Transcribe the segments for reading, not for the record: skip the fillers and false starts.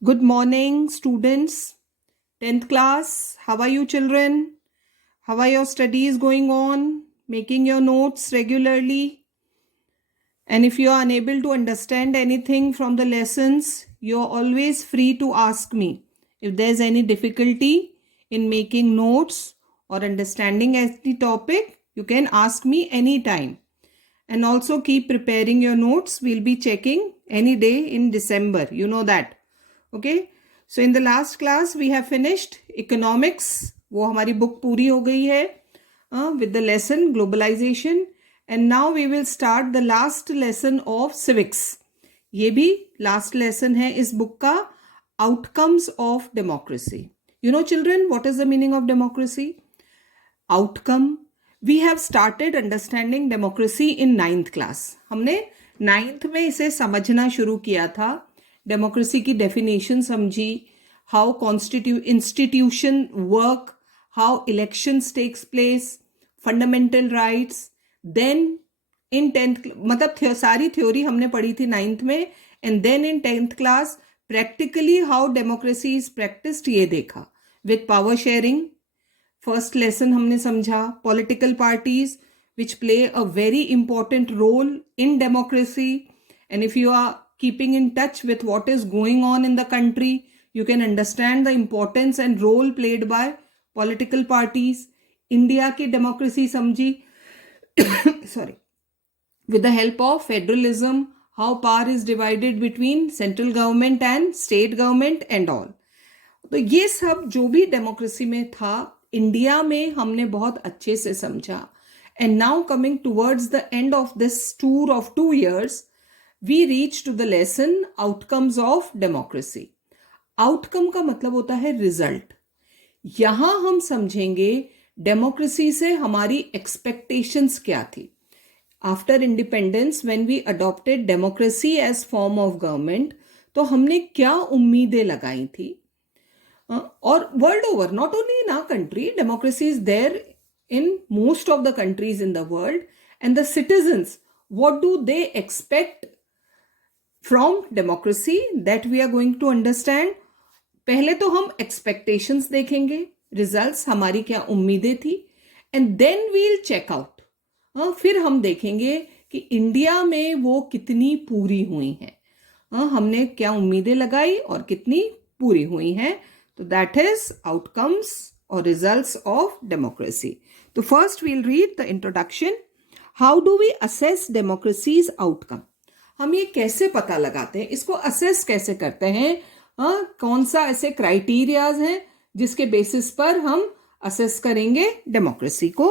Good morning, students. 10th class. How are you, children? How are your studies going on? Making your notes regularly? And if you are unable to understand anything from the lessons, you're always free to ask me. If there's any difficulty in making notes or understanding any topic, you can ask me anytime. And also keep preparing your notes. We'll be checking any day in December. You know that. Okay. So in the last class we have finished economics. वो हमारी book पूरी हो गई है with the lesson globalization. And now we will start the last lesson of civics. ये भी last lesson है इस book का, outcomes of democracy. You know, children, what is the meaning of democracy? Outcome. We have started understanding democracy in 9th class. हमने 9th में इसे समझना शुरू किया था. डेमोक्रेसी की डेफिनेशन समझी, how institution work, how elections takes place, fundamental rights. Then in 10th मतलब सारी थ्योरी हमने पढ़ी थी 9th में. And then in 10th class practically how democracy is practised ये देखा with power sharing. First lesson हमने समझा political parties which play a very important role in democracy. And if you are keeping in touch with what is going on in the country, you can understand the importance and role played by political parties. India की democracy समझी sorry, with the help of federalism, how power is divided between central government and state government and all. तो ये सब जो भी democracy में था India में हमने बहुत अच्छे से समझा. And now coming towards the end of this tour of 2 years, we reach to the lesson outcomes of democracy. Outcome का मतलब होता है रिजल्ट. यहां हम समझेंगे डेमोक्रेसी से हमारी एक्सपेक्टेशंस क्या थी. After independence when we adopted democracy as form of government, तो हमने क्या उम्मीदें लगाई थी. और world over, not only in our country, democracy is there in most of the countries in the world. And the citizens, what do they expect from democracy, that we are going to understand. पहले तो हम expectations देखेंगे, results हमारी क्या उम्मीदें थी, and then we'll check out. फिर हम देखेंगे कि इंडिया में वो कितनी पूरी हुई हैं. हमने क्या उम्मीदें लगाई और कितनी पूरी हुई हैं. तो that is outcomes or results of democracy. तो first we'll read the introduction. How do we assess democracy's outcome? हम ये कैसे पता लगाते हैं, इसको असेस कैसे करते हैं. कौन सा ऐसे क्राइटेरियाज हैं जिसके बेसिस पर हम असेस करेंगे डेमोक्रेसी को,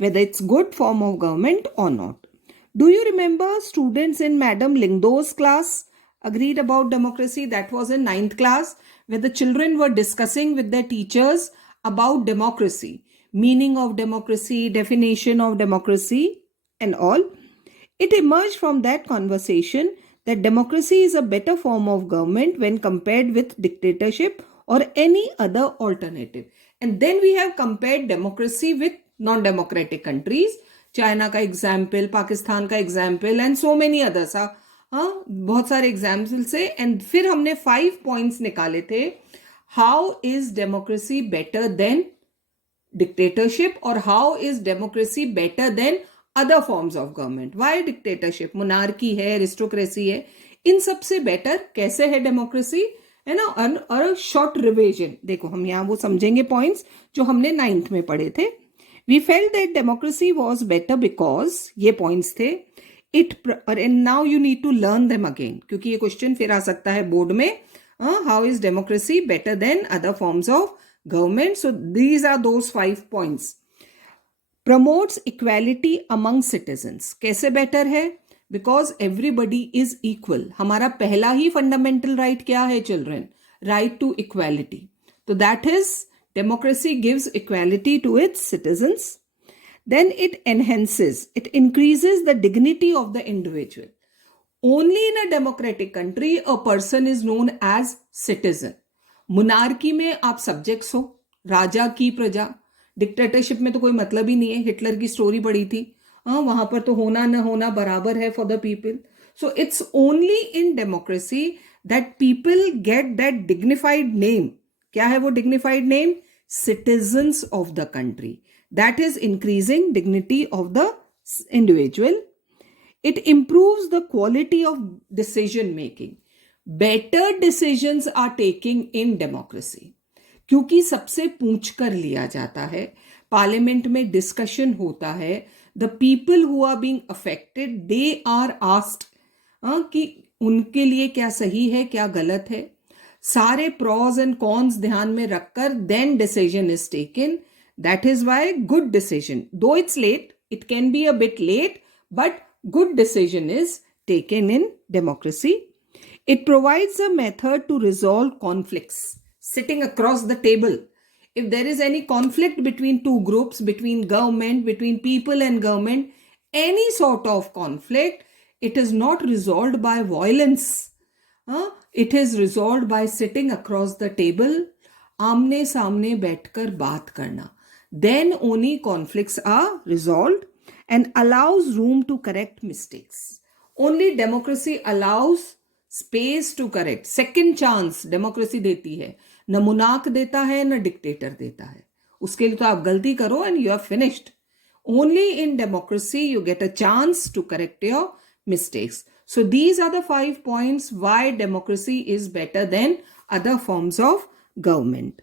whether it's good form of government or not. Do you remember students in Madam Lingdo's class agreed about democracy? That was in 9th class, where the children were discussing with their teachers about democracy, meaning of democracy, definition of democracy and all. It emerged from that conversation that democracy is a better form of government when compared with dictatorship or any other alternative. And then we have compared democracy with non-democratic countries. China का example, Pakistan का example and so many others. बहुत सारे examples से. And फिर हमने 5 points निकाले थे. How is democracy better than dictatorship, or how is democracy better than other forms of government? Why dictatorship, monarchy है, aristocracy है, इन सबसे बेटर कैसे है डेमोक्रेसी, है ना. और शॉर्ट रिविजन देखो, हम यहाँ वो समझेंगे पॉइंट्स जो हमने 9th में पढ़े थे. We felt that democracy was better because, ये पॉइंट्स थे. And now you need to learn them again, क्योंकि ये क्वेश्चन फिर आ सकता है बोर्ड में. How is democracy better than other forms of government. So these are those 5 points. Promotes equality among citizens. कैसे बेटर है? Because everybody is equal. हमारा पहला ही fundamental right क्या है children? Right to equality. तो that is, democracy gives equality to its citizens. Then it enhances, it increases the dignity of the individual. Only in a democratic country a person is known as citizen. Monarchy में आप subjects हो, राजा की प्रजा. Dictatorship में तो कोई मतलब ही नहीं है. हिटलर की स्टोरी पढ़ी थी, वहां पर तो होना न होना बराबर है for the people. So it's only in democracy that people get that dignified name. क्या है वो dignified name? Citizens of the country. That is increasing dignity of the individual. It improves the quality of decision making. Better decisions are taken in democracy. क्योंकि सबसे पूछ कर लिया जाता है, पार्लियामेंट में डिस्कशन होता है, the people who are being affected they are asked कि उनके लिए क्या सही है क्या गलत है, सारे प्रॉज एंड कॉन्स ध्यान में रखकर then decision is taken. That is why good decision, though it's late, it can be a bit late, but good decision is taken in democracy. It provides a method to resolve conflicts sitting across the table. If there is any conflict between two groups, between government, between people and government, any sort of conflict, it is not resolved by violence. It is resolved by sitting across the table, आमने सामने बैठकर बात करना. Then only conflicts are resolved and allows room to correct mistakes. Only democracy allows space to correct. Second chance democracy देती है, न मुनाक देता है न डिक्टेटर देता है. उसके लिए तो आप गलती करो and you are finished. Only in democracy you get a chance to correct your mistakes. So these are the 5 points why democracy is better than other forms of government.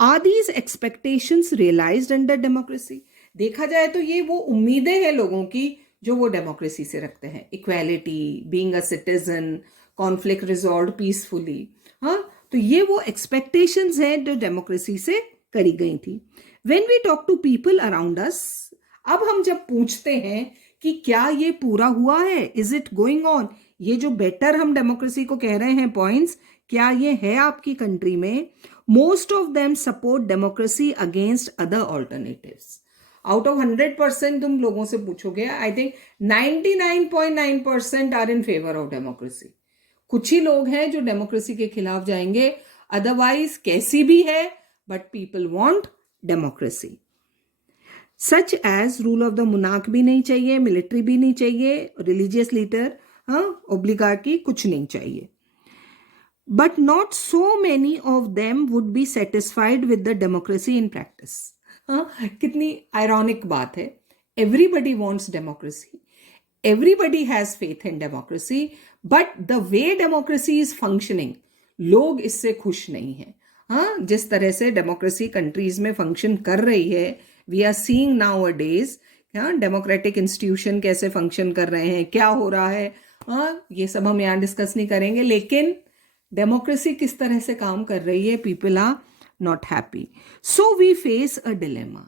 Are these expectations realized under democracy? देखा जाए तो ये वो उम्मीदें हैं लोगों की जो वो डेमोक्रेसी से रखते हैं. Equality, being a citizen, conflict resolve peacefully. हाँ, तो ये वो एक्सपेक्टेशंस हैं जो डेमोक्रेसी से करी गई थी. When we talk to people around us, अब हम जब पूछते हैं कि क्या ये पूरा हुआ है, इज इट गोइंग ऑन, ये जो बेटर हम डेमोक्रेसी को कह रहे हैं पॉइंट्स, क्या ये है आपकी कंट्री में? Most of them support democracy against other alternatives. Out of 100% तुम लोगों से पूछोगे, I think 99.9% are in favour of democracy. कुछ ही लोग हैं जो डेमोक्रेसी के खिलाफ जाएंगे, अदरवाइज कैसी भी है but people want democracy. Such as rule of the मुनाक भी नहीं चाहिए, मिलिट्री भी नहीं चाहिए, रिलीजियस लीडर, ओब्लिगार्की कुछ नहीं चाहिए. But not so many of them would be satisfied with the democracy in practice. कितनी आयरॉनिक बात है. Everybody wants democracy, everybody has faith in democracy, but the way democracy is functioning, लोग इससे खुश नहीं है. जिस तरह से डेमोक्रेसी कंट्रीज में फंक्शन कर रही है, we are seeing nowadays, democratic institution कैसे फंक्शन कर रहे हैं, क्या हो रहा है, ये सब हम यहाँ डिस्कस नहीं करेंगे. लेकिन डेमोक्रेसी किस तरह से काम कर रही है, people are not happy. So we face a dilemma.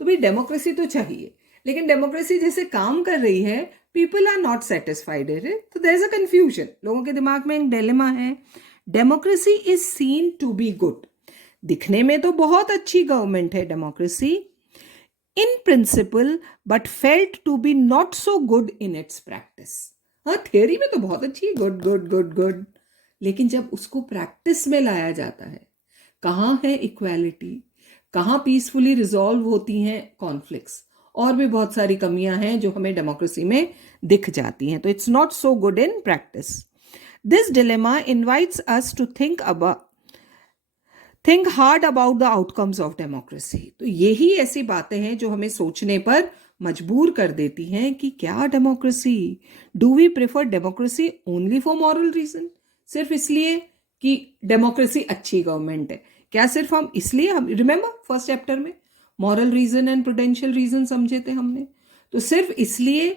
तो भाई डेमोक्रेसी तो चाहिए, लेकिन डेमोक्रेसी जैसे काम कर रही है, पीपल आर नॉट सेटिस्फाइड. तो देयर इज अ कंफ्यूजन, लोगों के दिमाग में एक डिलेमा है. Democracy is seen to be good. दिखने में तो बहुत अच्छी गवर्नमेंट है democracy in principle, but felt to be not so good in its practice. Theory में तो बहुत अच्छी, गुड गुड गुड गुड, लेकिन जब उसको प्रैक्टिस में लाया जाता है, कहाँ है इक्वालिटी, कहाँ पीसफुली रिजॉल्व होती हैं कॉन्फ्लिक्ट्स, और भी बहुत सारी कमियां हैं जो हमें डेमोक्रेसी में दिख जाती हैं. तो it's not so good in practice. This dilemma invites us to think hard about the outcomes of democracy. तो यही ऐसी बातें हैं जो हमें सोचने पर मजबूर कर देती हैं कि क्या democracy, do we prefer democracy only for moral reason, सिर्फ इसलिए कि डेमोक्रेसी अच्छी गवर्नमेंट है, क्या सिर्फ हम इसलिए, हम रिमेंबर फर्स्ट चैप्टर में moral reason and prudential reason समझे थे हमने, तो सिर्फ इसलिए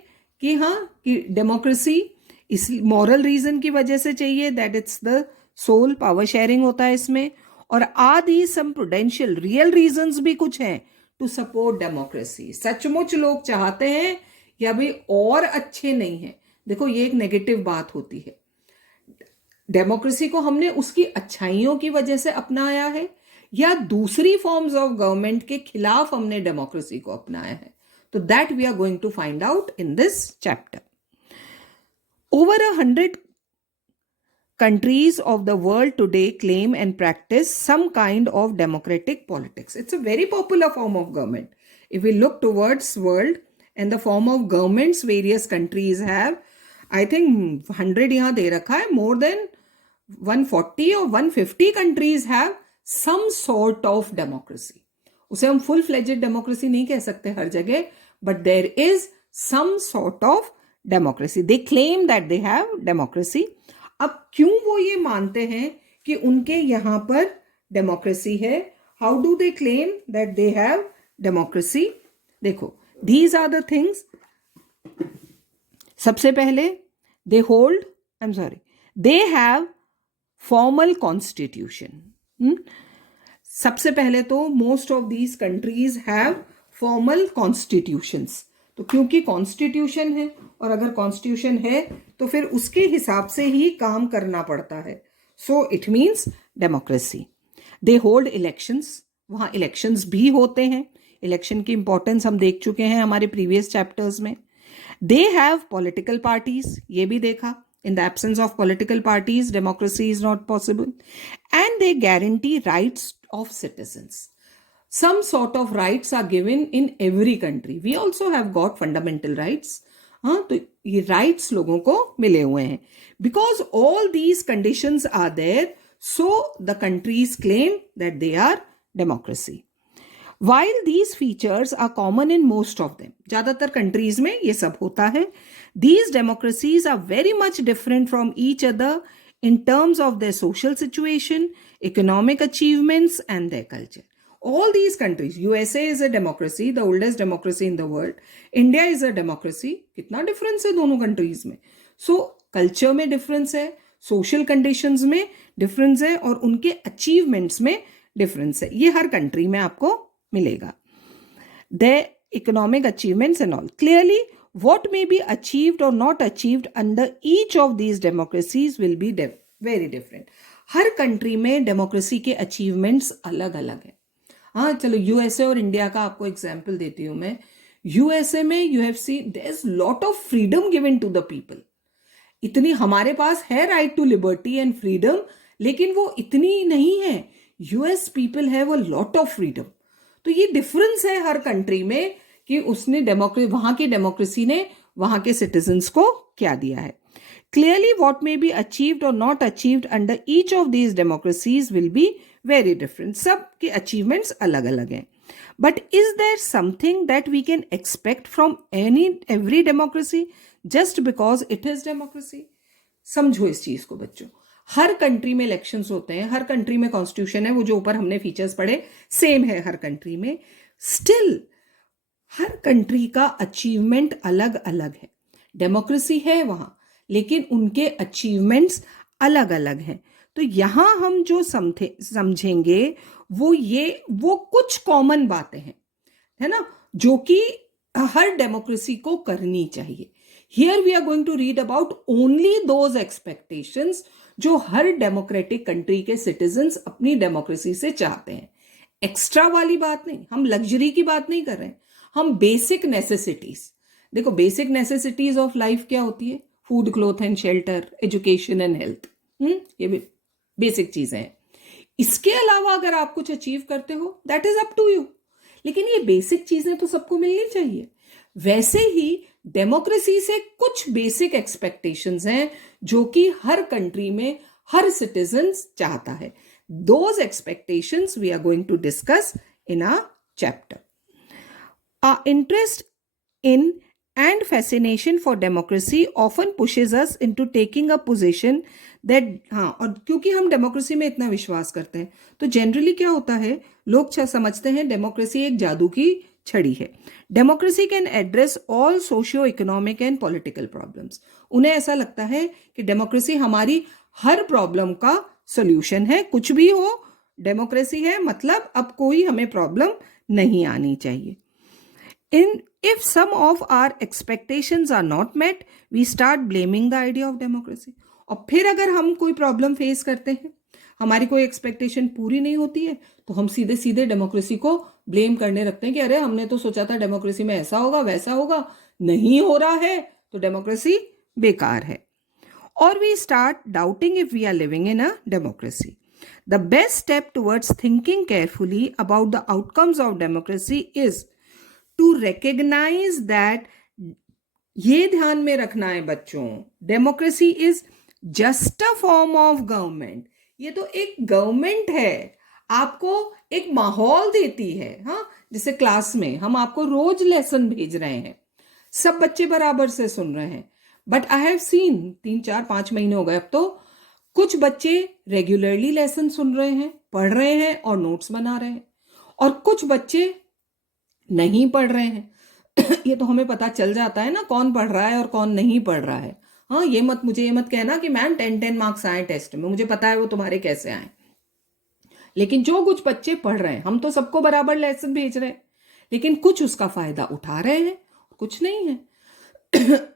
कि कि डेमोक्रेसी इस मॉरल रीजन की वजह से चाहिए, that it's the soul, power sharing होता है इसमें, और आदि सम प्रूडेंशियल रियल रीजंस भी कुछ हैं टू सपोर्ट डेमोक्रेसी. सचमुच लोग चाहते हैं या भी और अच्छे नहीं हैं. देखो ये एक नेगेटिव बात होती है. डेमोक्रेसी को हमने उसकी अच्छाइयों की वजह से अपनाया है या दूसरी फॉर्म्स ऑफ गवर्नमेंट के खिलाफ हमने डेमोक्रेसी को अपनाया है. तो that we are going to find out in this chapter. Over 100 countries of the world today claim and practice some kind of democratic politics. It's a very popular form of government. If we look towards world and the form of governments various countries have, I think 100 यहाँ दे रखा है, more than 140 or 150 countries have some sort of democracy. उसे हम full fledged democracy नहीं कह सकते हर जगह, but there is some sort of democracy. They claim that they have democracy. अब क्यों वो ये मानते हैं कि उनके यहाँ पर डेमोक्रेसी है? How do they claim that they have democracy? देखो, these are the things. सबसे पहले they hold, I'm sorry, they have formal constitution. सबसे पहले तो most of these countries have formal constitutions. तो क्योंकि कॉन्स्टिट्यूशन है, और अगर कॉन्स्टिट्यूशन है तो फिर उसके हिसाब से ही काम करना पड़ता है. So it means democracy. They hold elections, वहाँ इलेक्शंस भी होते हैं. इलेक्शन की इंपॉर्टेंस हम देख चुके हैं हमारे प्रीवियस चैप्टर्स में. दे हैव पॉलिटिकल पार्टीज, ये भी देखा. In the absence of political parties, democracy is not possible. And they guarantee rights of citizens. Some sort of rights are given in every country. We also have got fundamental rights. तो ये rights लोगों को मिले हुए हैं. Because all these conditions are there, so the countries claim that they are democracy. While these features are common in most of them, ज़्यादातर countries में ये सब होता है. These democracies are very much different from each other in terms of their social situation, economic achievements, and their culture. All these countries, USA is a democracy, the oldest democracy in the world. India is a democracy. कितना difference है दोनों countries में? So culture में difference है, social conditions में difference है, और उनके achievements में difference है. ये हर country में आपको मिलेगा. Their economic achievements and all. Clearly, what may be achieved or not achieved under each of these democracies will be very different. Her country में democracy के achievements अलग अलग हैं. हाँ, चलो यूएसए और इंडिया का आपको एग्जाम्पल देती हूँ मैं. यूएसए में you have seen there is lot of freedom given to the people. इतनी हमारे पास है right to liberty and freedom, लेकिन वो इतनी नहीं है. US people have a lot of freedom. तो ये डिफरेंस है हर कंट्री में कि उसने वहां की डेमोक्रेसी ने वहां के सिटीजन्स को क्या दिया है. Clearly, what may be achieved or not achieved under each of these democracies will be very different. सब के achievements अलग अलग हैं. But is there something that we can expect from every democracy just because it is democracy? समझो इस चीज को बच्चों. हर कंट्री में इलेक्शंस होते हैं, हर कंट्री में कॉन्स्टिट्यूशन है, वो जो ऊपर हमने फीचर्स पढ़े सेम है हर कंट्री में. स्टिल हर कंट्री का अचीवमेंट अलग अलग है. डेमोक्रेसी है वहां, लेकिन उनके अचीवमेंट्स अलग अलग हैं. तो यहां हम जो समझेंगे वो कुछ कॉमन बातें हैं, है ना, जो कि हर डेमोक्रेसी को करनी चाहिए. Here we are going to read about only those expectations जो हर डेमोक्रेटिक कंट्री के सिटीजन्स अपनी डेमोक्रेसी से चाहते हैं. एक्स्ट्रा वाली बात नहीं, हम लग्जरी की बात नहीं कर रहे हैं, हम बेसिक नेसेसिटीज. देखो, बेसिक नेसेसिटीज ऑफ लाइफ क्या होती है? Food, cloth and shelter, education and health. ये भी बेसिक चीजें हैं. इसके अलावा अगर आप कुछ अचीव करते हो, that is up to you. लेकिन ये बेसिक चीजें तो सबको मिलनी चाहिए. वैसे ही डेमोक्रेसी से कुछ बेसिक एक्सपेक्टेशंस हैं जो कि हर कंट्री में हर सिटीजन चाहता है. Those expectations we are going to discuss in our chapter. Our interest in and fascination for democracy often pushes us into taking a position that और क्योंकि हम डेमोक्रेसी में इतना विश्वास करते हैं, तो जनरली क्या होता है, लोग समझते हैं डेमोक्रेसी एक जादू की छड़ी है. Democracy can address all socio economic and political problems. उन्हें ऐसा लगता है कि डेमोक्रेसी हमारी हर प्रॉब्लम का सोल्यूशन है. कुछ भी हो, डेमोक्रेसी है मतलब अब कोई हमें प्रॉब्लम नहीं आनी चाहिए. If some of our expectations are not met, we start blaming the idea of democracy. और फिर अगर हम कोई प्रॉब्लम फेस करते हैं, हमारी कोई एक्सपेक्टेशन पूरी नहीं होती है, तो हम सीधे सीधे डेमोक्रेसी को ब्लेम करने लगते हैं कि अरे हमने तो सोचा था डेमोक्रेसी में ऐसा होगा वैसा होगा, नहीं हो रहा है तो डेमोक्रेसी बेकार है. और we start doubting if we are living in a democracy. The best step towards thinking carefully about the outcomes of democracy is to recognize that, ये ध्यान में रखना है बच्चों, democracy is just a form of government, ये तो एक government है, आपको एक माहौल देती है। हाँ, जैसे क्लास में हम आपको रोज लेसन भेज रहे हैं, सब बच्चे बराबर से सुन रहे हैं, बट आई हैव सीन 3 4 5 महीने हो गए अब तो, कुछ बच्चे रेगुलरली लेसन सुन रहे हैं, पढ़ रहे हैं और नोट्स बना रहे हैं, और कुछ बच्चे नहीं पढ़ रहे हैं। ये तो हमें पता चल जाता है ना कौन पढ़ रहा है और कौन नहीं पढ़ रहा है। हाँ, मुझे ये मत कहना कि मैम 10 मार्क्स आए टेस्ट में, मुझे पता है वो तुम्हारे कैसे आए। लेकिन जो कुछ बच्चे पढ़ रहे हैं, हम तो सबको बराबर लेसन भेज रहे हैं, लेकिन कुछ उसका फायदा उठा रहे हैं, कुछ नहीं है।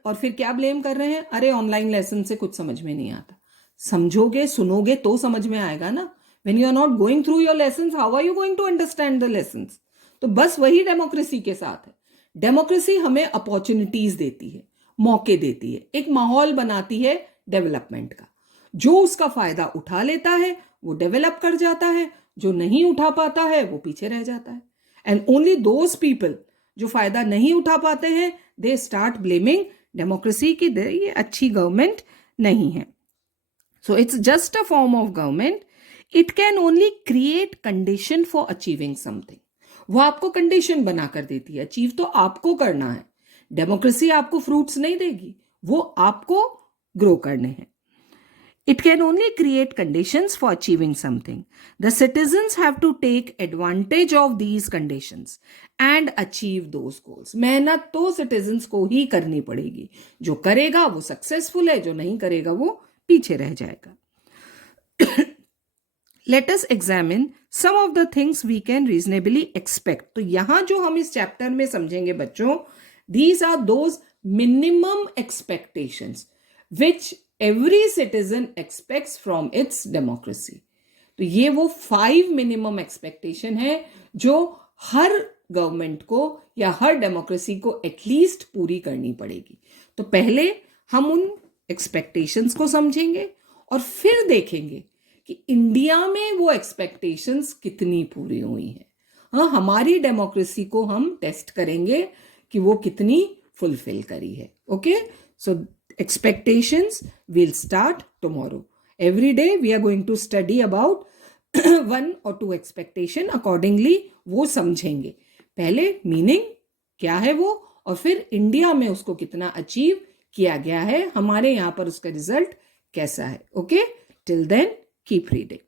और फिर क्या ब्लेम कर रहे हैं, अरे ऑनलाइन लेसन से कुछ समझ में नहीं आता। समझोगे, सुनोगे तो समझ में आएगा ना। When you are not going through your lessons, how are you going to understand the lessons? तो बस वही डेमोक्रेसी के साथ है। डेमोक्रेसी हमें अपॉर्चुनिटीज देती है, मौके देती है, एक माहौल बनाती है डेवलपमेंट का। जो उसका फायदा उठा लेता है वो डेवलप कर जाता है, जो नहीं उठा पाता है वो पीछे रह जाता है। एंड ओनली दोज पीपल जो फायदा नहीं उठा पाते हैं, दे स्टार्ट ब्लेमिंग डेमोक्रेसी की ये अच्छी गवर्नमेंट नहीं है। So it's just a form of government, it can only create condition for achieving something. वो आपको कंडीशन बनाकर देती है, अचीव तो आपको करना है। डेमोक्रेसी आपको फ्रूट्स नहीं देगी, वो आपको ग्रो करने हैं। It can only create conditions for achieving something. The citizens have to take advantage of these conditions and achieve those goals. मेहनत तो citizens को ही करनी पड़ेगी, जो करेगा वो सक्सेसफुल है, जो नहीं करेगा वो पीछे रह जाएगा। Let us examine some of the things we can reasonably expect. तो यहां जो हम इस चैप्टर में समझेंगे बच्चों, these are those minimum expectations which every citizen expects from its democracy. तो ये वो 5 मिनिमम एक्सपेक्टेशन है जो हर गवर्नमेंट को या हर डेमोक्रेसी को एटलीस्ट पूरी करनी पड़ेगी। तो पहले हम उन एक्सपेक्टेशंस को समझेंगे और फिर देखेंगे कि इंडिया में वो एक्सपेक्टेशंस कितनी पूरी हुई हैं। हाँ, हमारी डेमोक्रेसी को हम टेस्ट करेंगे कि वो कितनी फुलफिल करी है। Okay, so expectations will start tomorrow. Every day we are going to study about 1 or 2 expectation, accordingly वो समझेंगे। पहले मीनिंग क्या है वो, और फिर इंडिया में उसको कितना अचीव किया गया है, हमारे यहाँ पर उसका रिजल्ट कैसा है। Okay, till then keep reading.